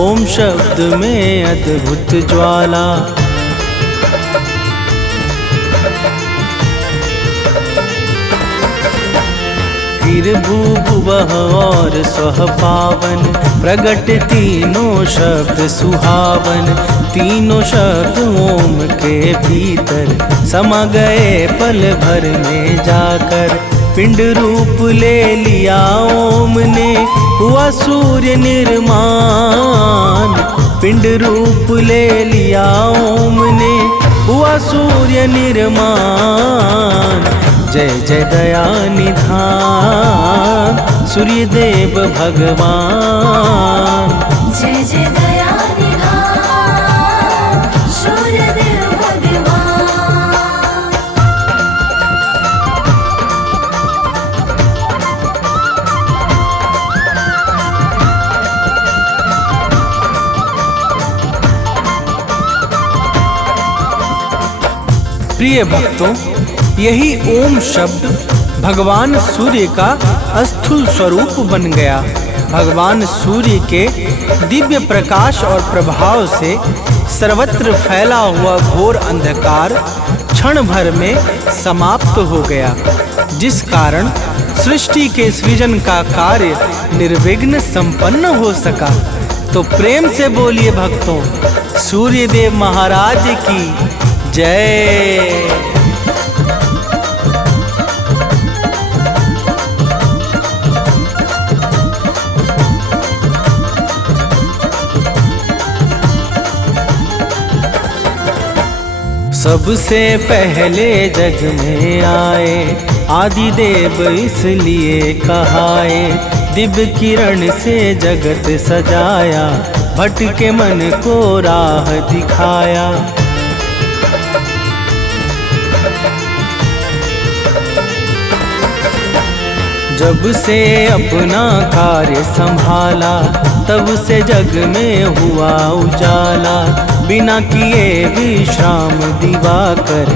ओम शब्द में अद्भुत ज्वाला। फिर भूभुवः और स्वः पावन, प्रगट तीनों शब्द सुहावन, तीनों शब्द ओम के भीतर समा गए पल भर में जाकर। पिंड रूप ले लिया ओम ने, हुआ सूर्य निर्माण। पिंड रूप ले लिया ओम ने, हुआ सूर्य निर्माण। जय जय दया निधान सूर्यदेव भगवान। जय जय दया निधान सूर्यदेव भगवान। प्रिय भक्तों, यही ओम शब्द भगवान सूर्य का स्थूल स्वरूप बन गया। भगवान सूर्य के दिव्य प्रकाश और प्रभाव से सर्वत्र फैला हुआ घोर अंधकार क्षण भर में समाप्त हो गया, जिस कारण सृष्टि के सृजन का कार्य निर्विघ्न संपन्न हो सका। तो प्रेम से बोलिए भक्तों, सूर्यदेव महाराज की जय। सबसे पहले जग में आए आदिदेव इसलिए कहाए, दिव्य किरण से जगत सजाया, भटके मन को राह दिखाया। जब से अपना कार्य संभाला, तब से जग में हुआ उजाला। बिना किए विश्राम दिवाकर,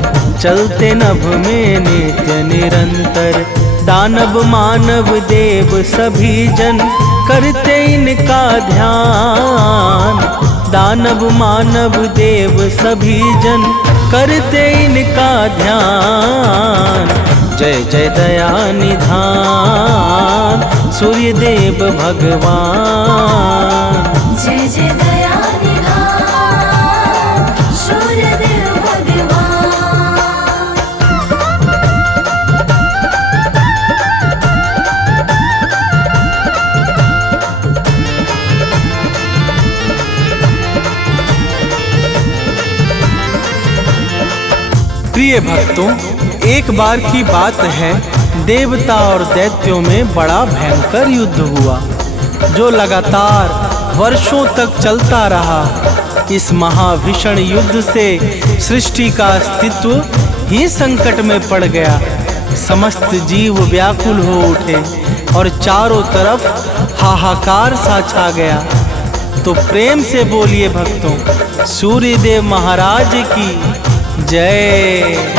चलते नभ में नित्य निरंतर। दानव मानव देव सभी जन, करते इनका ध्यान। दानव मानव देव सभी जन, करते इनका ध्यान। जय जय दया निधान सूर्यदेव भगवान। जय जय दया निधान सूर्यदेव भगवान। प्रिय भक्तों, एक बार की बात है, देवता और दैत्यों में बड़ा भयंकर युद्ध हुआ, जो लगातार वर्षों तक चलता रहा। इस महाभीषण युद्ध से सृष्टि का अस्तित्व ही संकट में पड़ गया। समस्त जीव व्याकुल हो उठे और चारों तरफ हाहाकार सा छा गया। तो प्रेम से बोलिए भक्तों, सूर्यदेव महाराज की जय।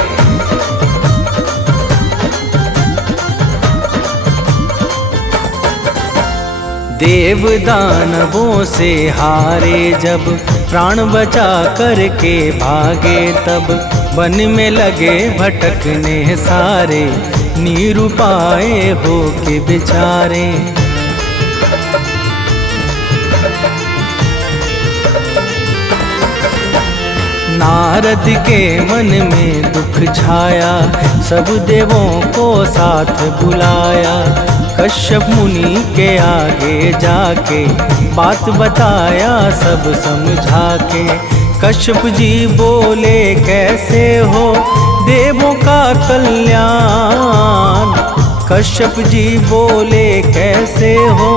देव दानवों से हारे जब, प्राण बचा करके भागे तब। वन में लगे भटकने सारे, निरुपाय हो के बेचारे। नारद के मन में दुख छाया, सब देवों को साथ बुलाया। कश्यप मुनि के आगे जाके बात बताया सब समझा के। कश्यप जी बोले कैसे हो देवों का कल्याण। कश्यप जी बोले कैसे हो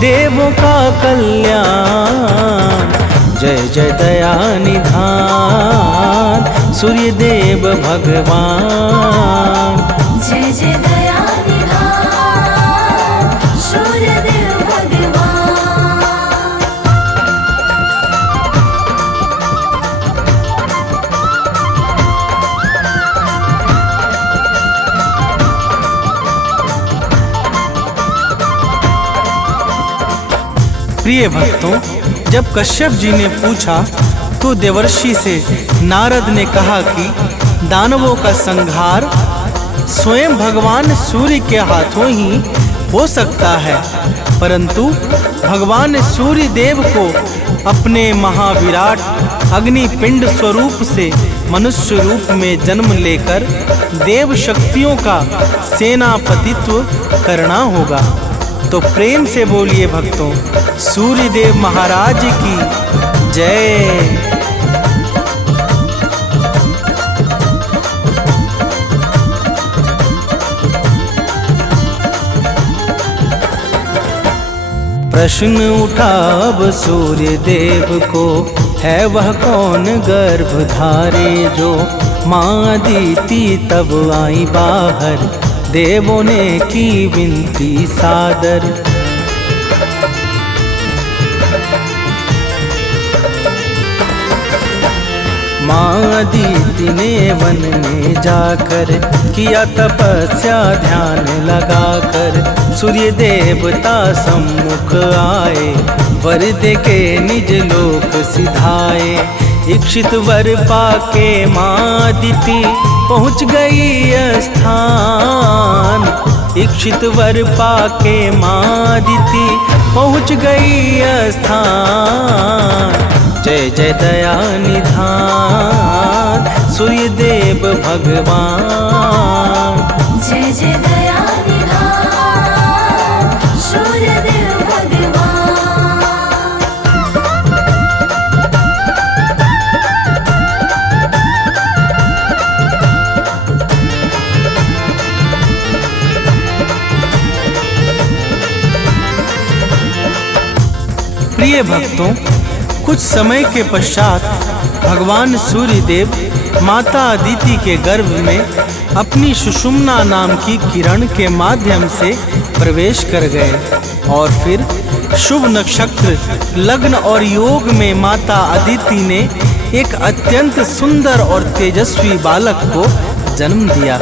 देवों का कल्याण। जय जय दया निधान सूर्य देव भगवान। जय जय दया निधान सूर्य देव भगवान। प्रिय भक्तों, जब कश्यप जी ने पूछा तो देवर्षि से नारद ने कहा कि दानवों का संहार स्वयं भगवान सूर्य के हाथों ही हो सकता है, परंतु भगवान सूर्य देव को अपने महाविराट अग्निपिंड स्वरूप से मनुष्य रूप में जन्म लेकर देव शक्तियों का सेनापतित्व करना होगा। तो प्रेम से बोलिए भक्तों, सूर्य देव महाराज की जय। प्रश्न उठा अब सूर्य देव को, है वह कौन गर्भ धारे जो। माँ अदिति तब आई बाहर, देवों ने की विनती सादर। माँ अदिति ने वन में जाकर किया तपस्या ध्यान लगाकर। सूर्य देवता सम्मुख आए, वर दे के निज लोक सिधाए। इच्छित वर पाके माँ अदिति पहुँच गई स्थान। इच्छित वर पाके माँ अदिति पहुँच गई स्थान। जय जय दया निधान सूर्य देव भगवान। जय जय दया निधान सूर्य देव भगवान। प्रिय भक्तों, कुछ समय के पश्चात भगवान सूर्य देव माता अदिति के गर्भ में अपनी सुषुम्ना नाम की किरण के माध्यम से प्रवेश कर गए और फिर शुभ नक्षत्र लग्न और योग में माता अदिति ने एक अत्यंत सुंदर और तेजस्वी बालक को जन्म दिया,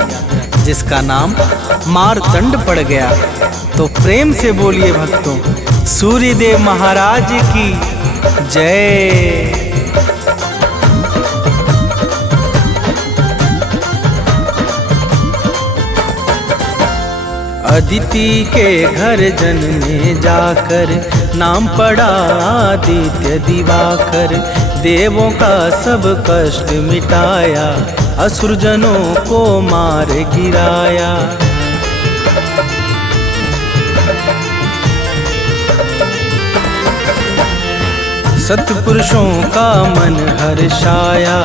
जिसका नाम मार्तंड पड़ गया। तो प्रेम से बोलिए भक्तों, सूर्य देव महाराज की जय। अदिति के घर जन्मे जाकर नाम पड़ा आदित्य दिवाकर। देवों का सब कष्ट मिटाया, असुर जनों को मार गिराया। सत्पुरुषों का मन हर्षाया,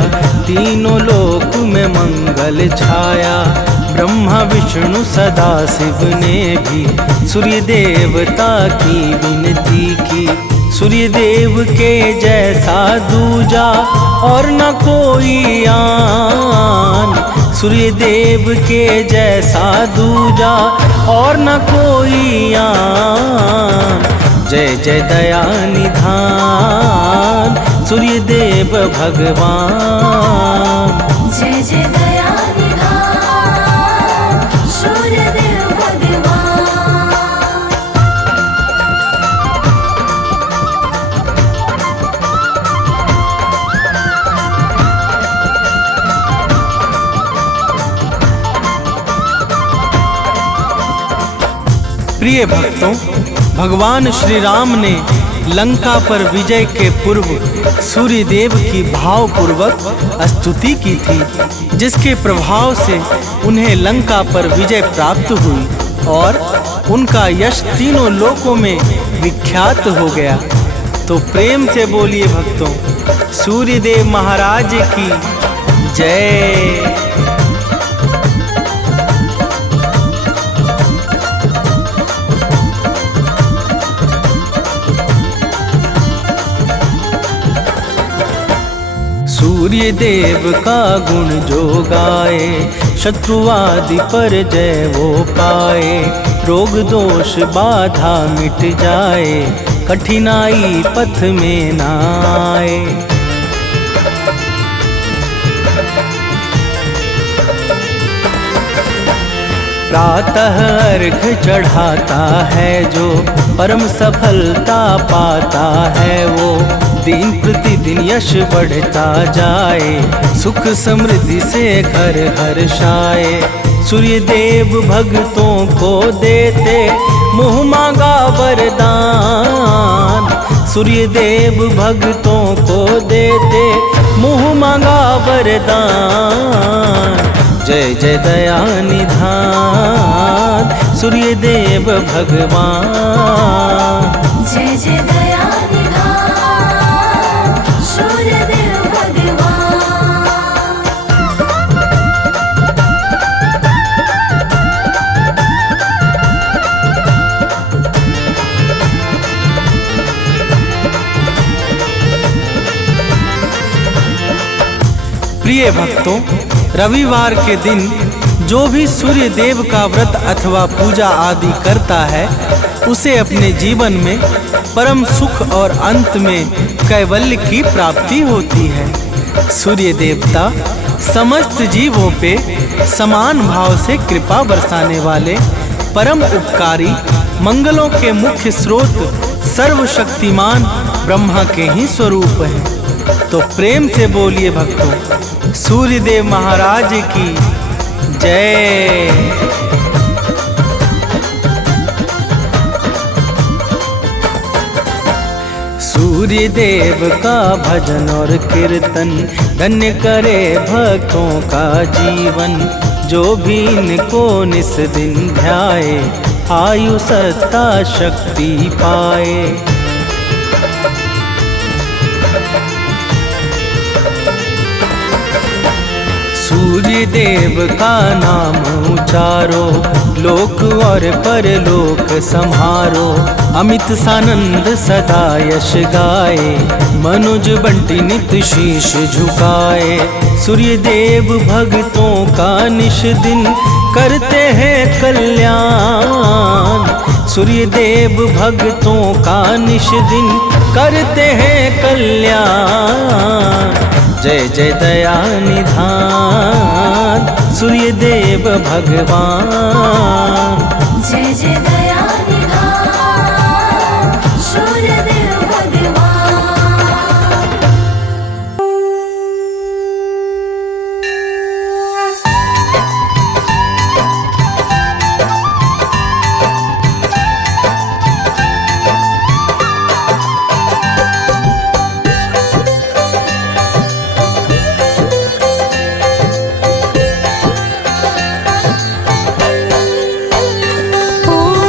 तीनों लोक में मंगल छाया। ब्रह्मा विष्णु सदा शिव ने भी सूर्य देवता की विनती की। सूर्य देव के जैसा दूजा और न कोई आन। सूर्य देव के जैसा दूजा और न कोई आन। जय जय दया निधान सूर्य देव भगवान। जय जय दया निधान सूर्य देव भगवान। प्रिय भक्तों, भगवान श्री राम ने लंका पर विजय के पूर्व सूर्य देव की भावपूर्वक स्तुति की थी, जिसके प्रभाव से उन्हें लंका पर विजय प्राप्त हुई और उनका यश तीनों लोकों में विख्यात हो गया। तो प्रेम से बोलिए भक्तों, सूर्य देव महाराज की जय। सूर्य देव का गुण जो गाए, शत्रुआदि पर जय वो पाए। रोग दोष बाधा मिट जाए, कठिनाई पथ में ना आए। प्रातः अर्घ चढ़ाता है जो, परम सफलता पाता है वो। दिन प्रतिदिन यश बढ़ता जाए, सुख समृद्धि से घर हर्षाए। सूर्य देव भक्तों को देते मुँह मांगा वरदान। सूर्य देव भक्तों को देते मुँह मांगा वरदान। जय जय दया निधान सूर्य देव भगवान। जय जय दया निधान सूर्य देव भगवान। प्रिय भक्तों, रविवार के दिन जो भी सूर्य देव का व्रत अथवा पूजा आदि करता है, उसे अपने जीवन में परम सुख और अंत में कैवल्य की प्राप्ति होती है। सूर्य देवता समस्त जीवों पे समान भाव से कृपा बरसाने वाले परम उपकारी, मंगलों के मुख्य स्रोत, सर्वशक्तिमान ब्रह्मा के ही स्वरूप हैं। तो प्रेम से बोलिए भक्तों, सूर्य देव महाराज की जय। सूर्य देव का भजन और कीर्तन धन्य करे भक्तों का जीवन। जो भी इनको निस दिन ध्याए, आयु सत्ता शक्ति पाए। सूर्य देव का नाम उचारो, लोक और परलोक संहारो। अमित सानंद सदा यश गाए, मनुज बंटी नित शीश झुकाए। सूर्य देव भक्तों का निश दिन करते हैं कल्याण। सूर्य देव भक्तों का निश दिन करते हैं कल्याण। जय जय दया निधान सूर्य देव भगवान। जय जय दया निधान सूर्य देव भगवान। ॐ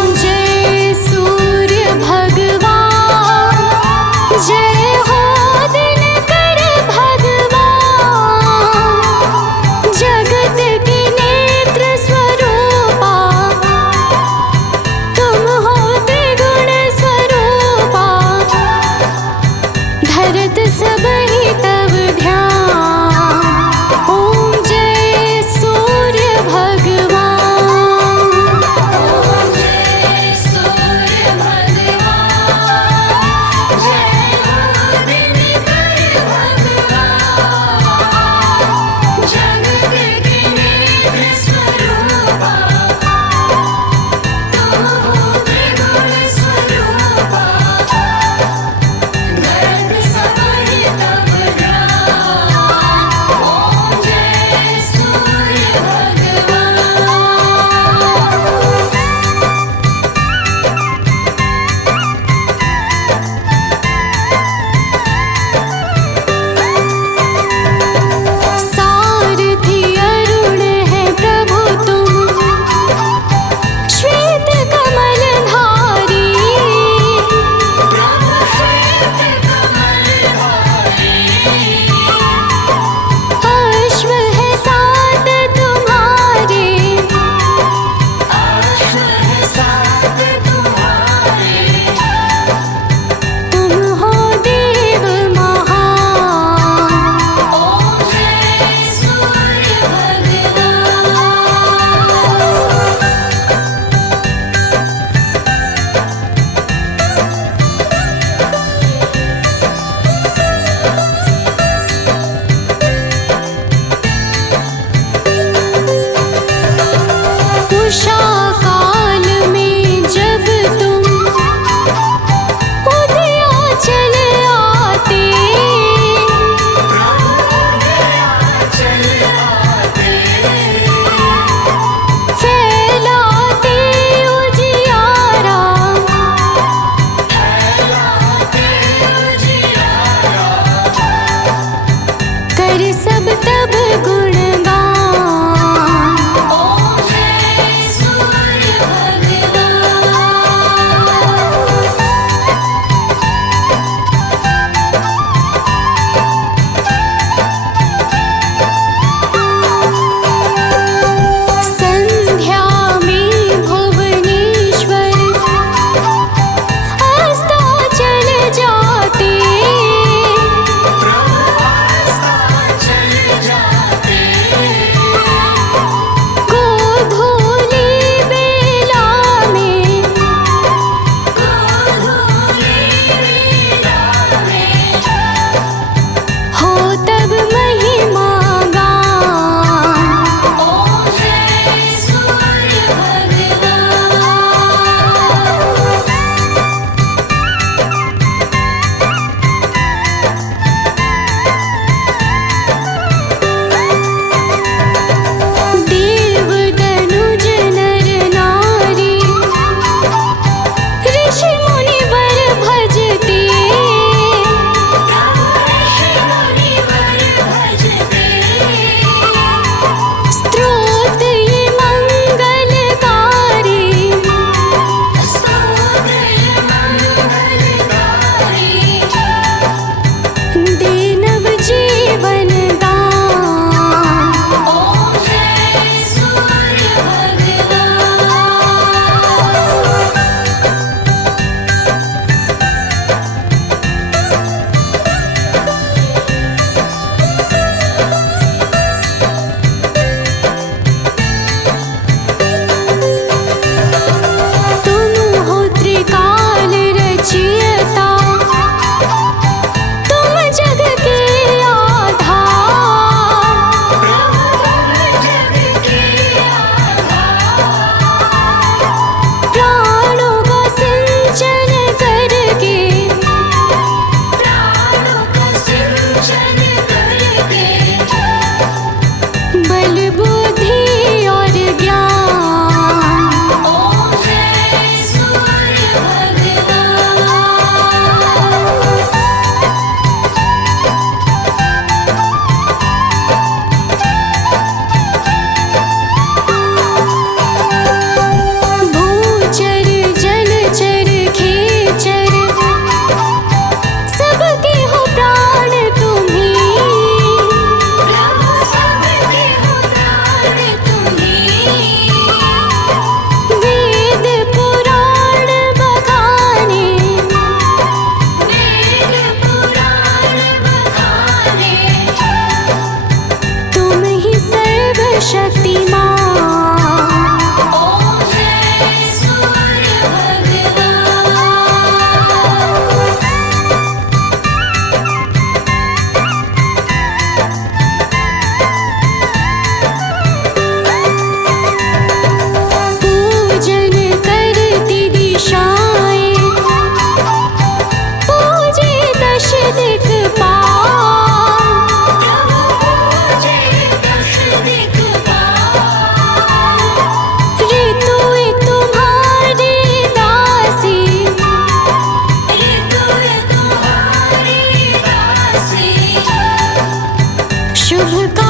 शुभ का